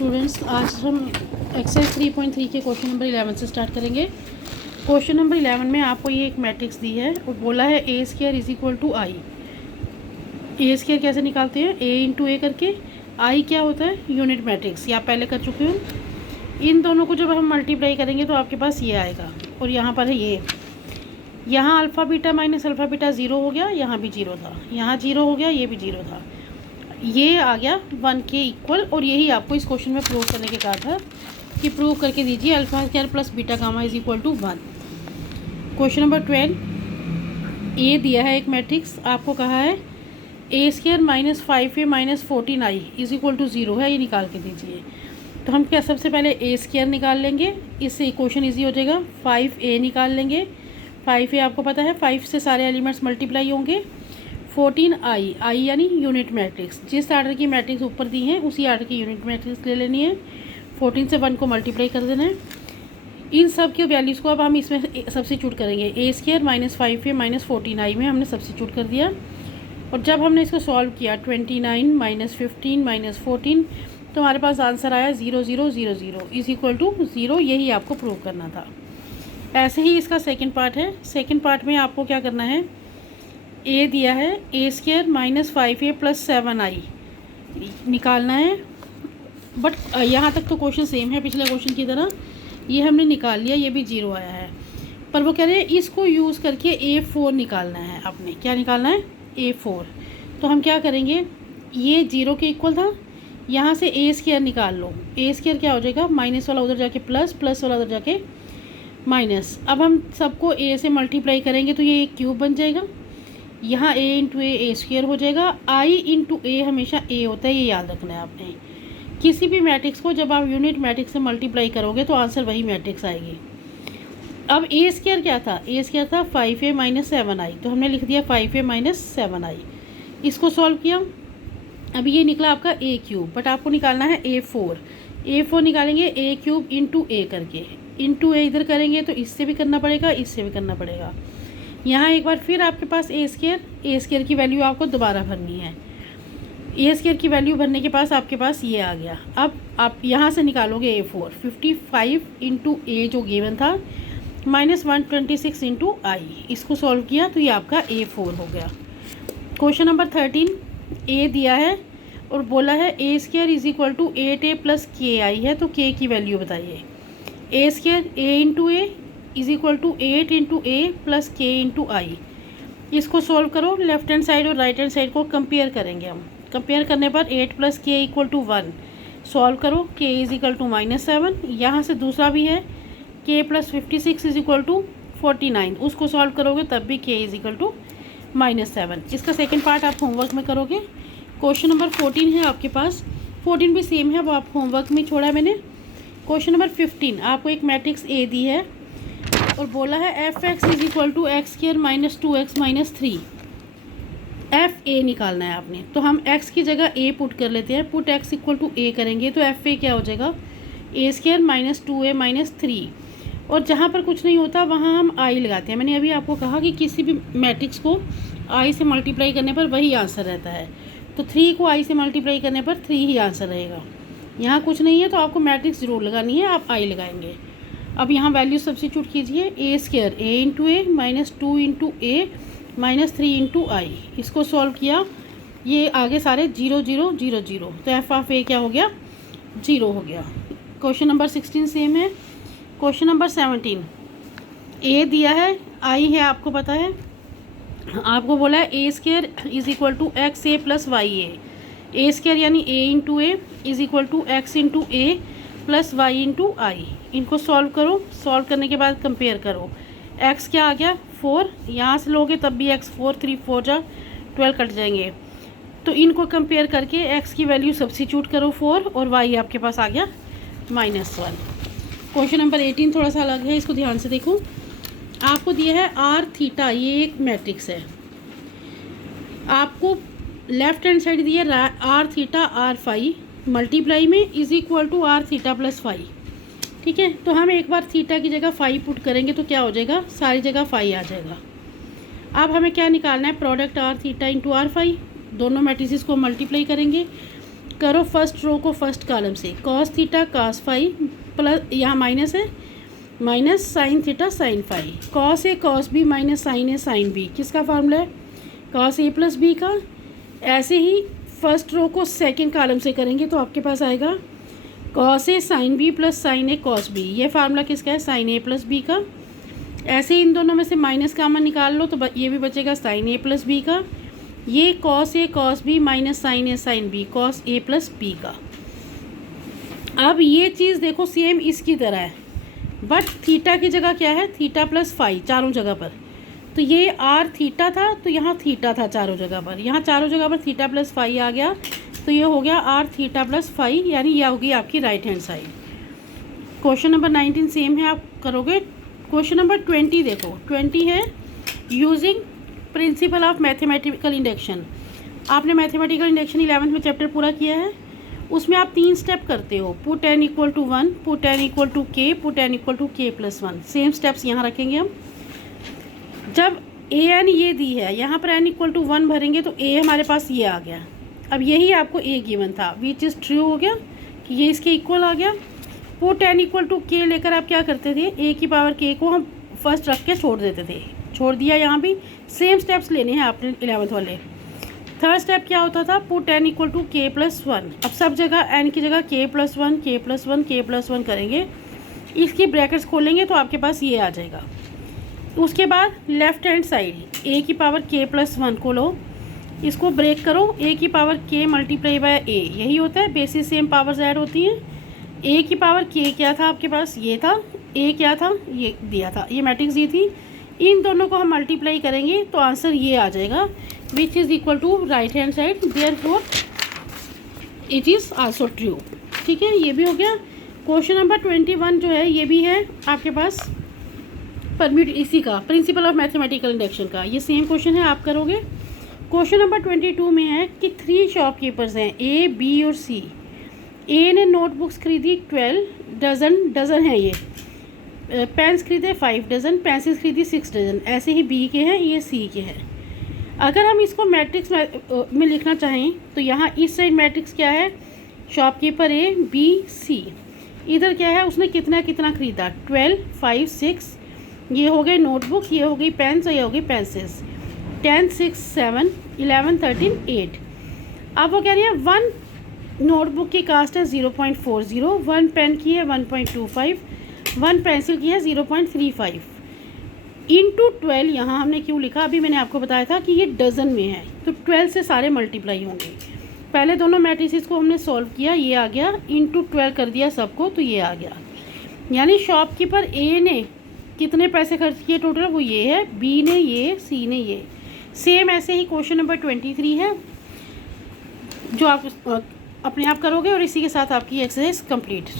Students, आज हम exercise 3.3 के क्वेश्चन नंबर 11 से स्टार्ट करेंगे। क्वेश्चन नंबर 11 में आपको ये एक मैट्रिक्स दी है और बोला है A square is equal to I. A square कैसे निकालते हैं? ए इंटू ए करके। आई क्या होता है? यूनिट मैट्रिक्स, ये आप पहले कर चुके हो। इन दोनों को जब हम मल्टीप्लाई करेंगे तो आपके पास ये आएगा और यहाँ पर है ये। यहाँ alpha beta minus alpha beta zero हो गया, यहाँ भी ज़ीरो था, यहाँ ज़ीरो हो गया, ये भी ज़ीरो था, ये आ गया 1 के इक्वल। और यही आपको इस क्वेश्चन में प्रूव करने के कहा था कि प्रूव करके दीजिए alpha square plus beta gamma is equal to 1। Question number 12, A दिया है एक मैट्रिक्स, आपको कहा है A square minus 5a minus 14i is equal to 0 है, ये निकाल के दीजिए। तो हम क्या सबसे पहले ए स्क्वायर निकाल लेंगे, इससे इक्वेशन ईजी हो जाएगा। 5a निकाल लेंगे, 5a आपको पता है 5 से सारे एलिमेंट्स मल्टीप्लाई होंगे। 14i, आई यानी यूनिट मैट्रिक्स, जिस आर्डर की मैट्रिक्स ऊपर दी है उसी आर्डर की यूनिट मैट्रिक्स ले लेनी है। 14 से 1 को मल्टीप्लाई कर देना है। इन सब के वैल्यूज़ को अब हम इसमें सब्स्टिट्यूट करेंगे। ए square minus 5a minus 14i में हमने सब्स्टिट्यूट कर दिया और जब हमने इसको सॉल्व किया 29 माइनस 15 माइनस 14 तो हमारे पास आंसर आया 0 0 0 0 इज इक्वल टू 0। यही आपको प्रूव करना था। ऐसे ही इसका सेकेंड पार्ट है। सेकेंड पार्ट में आपको क्या करना है, ए दिया है A square minus 5a plus 7i निकालना है। बट यहाँ तक तो क्वेश्चन सेम है पिछले क्वेश्चन की तरह, ये हमने निकाल लिया, ये भी 0 आया है। पर वो कह रहे हैं इसको यूज़ करके a4 निकालना है। आपने क्या निकालना है? a4। तो हम क्या करेंगे, ये 0 के इक्वल था, यहाँ से ए स्क्वायर निकाल लो। ए स्क्वायर क्या हो जाएगा, माइनस वाला उधर जाके प्लस, प्लस वाला उधर जाके माइनस। अब हम सबको ए से मल्टीप्लाई करेंगे तो ये एक क्यूब बन जाएगा। यहाँ a इंटू ए स्क्वायर हो जाएगा। आई इंटू ए हमेशा a होता है, ये याद रखना है आपने। किसी भी मैट्रिक्स को जब आप यूनिट मैट्रिक्स से मल्टीप्लाई करोगे तो आंसर वही मैट्रिक्स आएगी। अब ए स्क्वायर क्या था? ए स्क्वायर था 5a माइनस 7i, तो हमने लिख दिया 5a माइनस 7i। इसको सॉल्व किया, अभी ये निकला आपका a क्यूब, बट आपको निकालना है a4। a4 निकालेंगे a क्यूब इंटू ए करके, इंटू ए इधर करेंगे तो इससे भी करना पड़ेगा, इससे भी करना पड़ेगा। यहाँ एक बार फिर आपके पास ए स्क्वायर की वैल्यू आपको दोबारा भरनी है। ए स्क्वायर की वैल्यू भरने के पास आपके पास ये आ गया। अब आप यहाँ से निकालोगे a4, 55 इंटू ए जो गिवन था माइनस 126 इंटू आई। इसको सॉल्व किया तो ये आपका a4 हो गया। क्वेश्चन नंबर 13, ए दिया है और बोला है A square is equal to 8a plus K I है, तो के की वैल्यू बताइए। A square A into A is equal to 8 into A plus K into I. इसको सॉल्व करो, लेफ्ट हैंड साइड और राइट हैंड साइड को compare करेंगे हम। कंपेयर करने पर 8 प्लस के इक्वल टू 1 सॉल्व करो, के इज इक्वल टू -7। यहाँ से दूसरा भी है के प्लस 56 इज इक्वल टू 49, उसको सॉल्व करोगे तब भी के इज इक्वल टू -7। इसका सेकेंड पार्ट आप होमवर्क में करोगे। क्वेश्चन नंबर 14 है आपके पास, 14 भी सेम है, वो आप होमवर्क में छोड़ा है मैंने। क्वेश्चन नंबर 15, आपको एक मैट्रिक्स ए दी है और बोला है F X is equal to X square minus 2x minus 3। F A निकालना है आपने, तो हम x की जगह a पुट कर लेते हैं। Put x equal to a करेंगे तो एफ ए क्या हो जाएगा, ए स्क्वायर माइनस 2a माइनस 3। और जहाँ पर कुछ नहीं होता वहाँ हम i लगाते हैं। मैंने अभी आपको कहा कि किसी भी मैट्रिक्स को i से मल्टीप्लाई करने पर वही आंसर रहता है, तो 3 को i से मल्टीप्लाई करने पर 3 ही आंसर रहेगा। यहाँ कुछ नहीं है तो आपको मैट्रिक्स ज़रूर लगानी है, आप i लगाएंगे। अब यहाँ वैल्यू सब्स्टिट्यूट कीजिए, ए square A into A minus 2 into A minus 3 into I. इसको सॉल्व किया, ये आगे सारे 0 0 0 0, तो एफ ऑफ ए क्या हो गया, 0 हो गया। क्वेश्चन नंबर 16 सेम है। क्वेश्चन नंबर 17, ए दिया है, आई है आपको पता है, आपको बोला है A square is equal to X A plus Y A. A square यानी A into A is equal to X into A plus Y into I. इनको सॉल्व करो, सॉल्व करने के बाद कंपेयर करो। x क्या आ गया 4, यहाँ से लोगे तब भी x 4, 3 4 जा 12 कट जाएंगे। तो इनको कंपेयर करके x की वैल्यू सब्स्टिट्यूट करो 4 और y आपके पास आ गया -1। क्वेश्चन नंबर 18 थोड़ा सा अलग है, इसको ध्यान से देखो। आपको दिया है आर थीटा, ये एक मैट्रिक्स है। आपको लेफ्ट हैंड साइड दिया R theta R phi multiply में is equal to R theta plus phi. ठीक है, तो हम एक बार थीटा की जगह फाई पुट करेंगे तो क्या हो जाएगा, सारी जगह फाई आ जाएगा। अब हमें क्या निकालना है, product R theta into R phi. दोनों मैट्रिसेस को मल्टीप्लाई करेंगे करो फर्स्ट रो को फर्स्ट कॉलम से, cos theta cos phi plus, यहाँ माइनस है, minus sine theta sine phi, cos A cos B minus sine A sine B, किसका formula है, कॉस ए प्लस बी का। ऐसे ही फर्स्ट रो को second column से करेंगे तो आपके पास आएगा cos A sine B plus sign A cos B, ये फार्मूला किसका है, साइन ए प्लस बी का। ऐसे ही इन दोनों में से माइनस कॉमन निकाल लो तो ये भी बचेगा साइन ए प्लस बी का। ये cos A cos B minus sine A sine B, cos A plus B का। अब ये चीज़ देखो सेम इसकी तरह है, बट थीटा की जगह क्या है, थीटा प्लस फाई चारों जगह पर। तो ये आर थीटा था तो यहाँ थीटा था चारों जगह पर, यहाँ चारों जगह पर थीटा प्लस फाई आ गया तो ये हो गया आर थीटा प्लस फाई, यानी ये होगी आपकी right hand side. Question number 19 same है, आप करोगे। क्वेश्चन नंबर 20 देखो, 20 है using principle of mathematical induction. आपने मैथमेटिकल इंडक्शन 11th में चैप्टर पूरा किया है, उसमें आप 3 स्टेप करते हो, put n equal to 1, put n equal to k, put n equal to k plus 1। Same steps यहाँ रखेंगे हम। जब ए एन ये दी है, यहाँ पर n इक्वल टू 1 भरेंगे तो a हमारे पास ये आ गया। अब यही आपको a गिवन था, विच इज़ ट्रू हो गया कि ये इसके इक्वल आ गया। Put n equal to k लेकर आप क्या करते थे, a की पावर k को हम फर्स्ट रख के छोड़ देते थे, छोड़ दिया। यहाँ भी सेम स्टेप्स लेने हैं आपने 11th वाले। थर्ड स्टेप क्या होता था, put n equal to k plus 1। अब सब जगह n की जगह k plus 1 k plus 1 k plus 1 करेंगे, इसकी ब्रैकेट्स खोलेंगे तो आपके पास ये आ जाएगा। उसके बाद लेफ्ट हैंड साइड a की पावर k प्लस 1 को लो, इसको ब्रेक करो, a की power k multiply by a, यही होता है, बेसिस सेम पावर्स ऐड होती हैं। a की पावर k क्या था आपके पास, ये था, a क्या था, ये दिया था, ये मैट्रिक्स दी थी। इन दोनों को हम मल्टीप्लाई करेंगे तो आंसर ये आ जाएगा, which is equal to right hand side, therefore it is also true. ठीक है, ये भी हो गया। क्वेश्चन नंबर 21 जो है ये भी है आपके पास परम्यूट, इसी का प्रिंसिपल ऑफ मैथमेटिकल इंडक्शन का, ये सेम क्वेश्चन है, आप करोगे। क्वेश्चन नंबर 22 में है कि 3 शॉपकीपर्स हैं ए बी और सी। ए ने नोटबुक्स खरीदी 12 डजन है ये, पेन्स खरीदे 5 डजन, पेंसिल्स खरीदी 6 डजन। ऐसे ही बी के हैं, ये सी के हैं। अगर हम इसको मैट्रिक्स में लिखना चाहें तो यहाँ इस साइड मैट्रिक्स क्या है, शॉपकीपर ए बी सी, इधर क्या है, उसने कितना कितना खरीदा, 12 5 6, ये हो गए नोटबुक, ये हो गई पेन्स और ये हो गई पेंसिल्स, 10 6 7 11 13 8। अब वो कह रही है 1 नोटबुक की कास्ट है 0.40, 1 पेन की है 1.25, 1 पेंसिल की है 0.35 इंटू 12। यहाँ हमने क्यों लिखा, अभी मैंने आपको बताया था कि ये डज़न में है तो 12 से सारे मल्टीप्लाई होंगे। पहले दोनों मैट्रिसेस को हमने सॉल्व किया, ये आ गया, इंटू 12 कर दिया सबको तो ये आ गया। यानी शॉपकीपर ए ने कितने पैसे खर्च किए टोटल, वो ये है, बी ने ये, सी ने ये। सेम ऐसे ही क्वेश्चन नंबर 23 है जो आप अपने आप करोगे और इसी के साथ आपकी एक्सरसाइज कंप्लीट।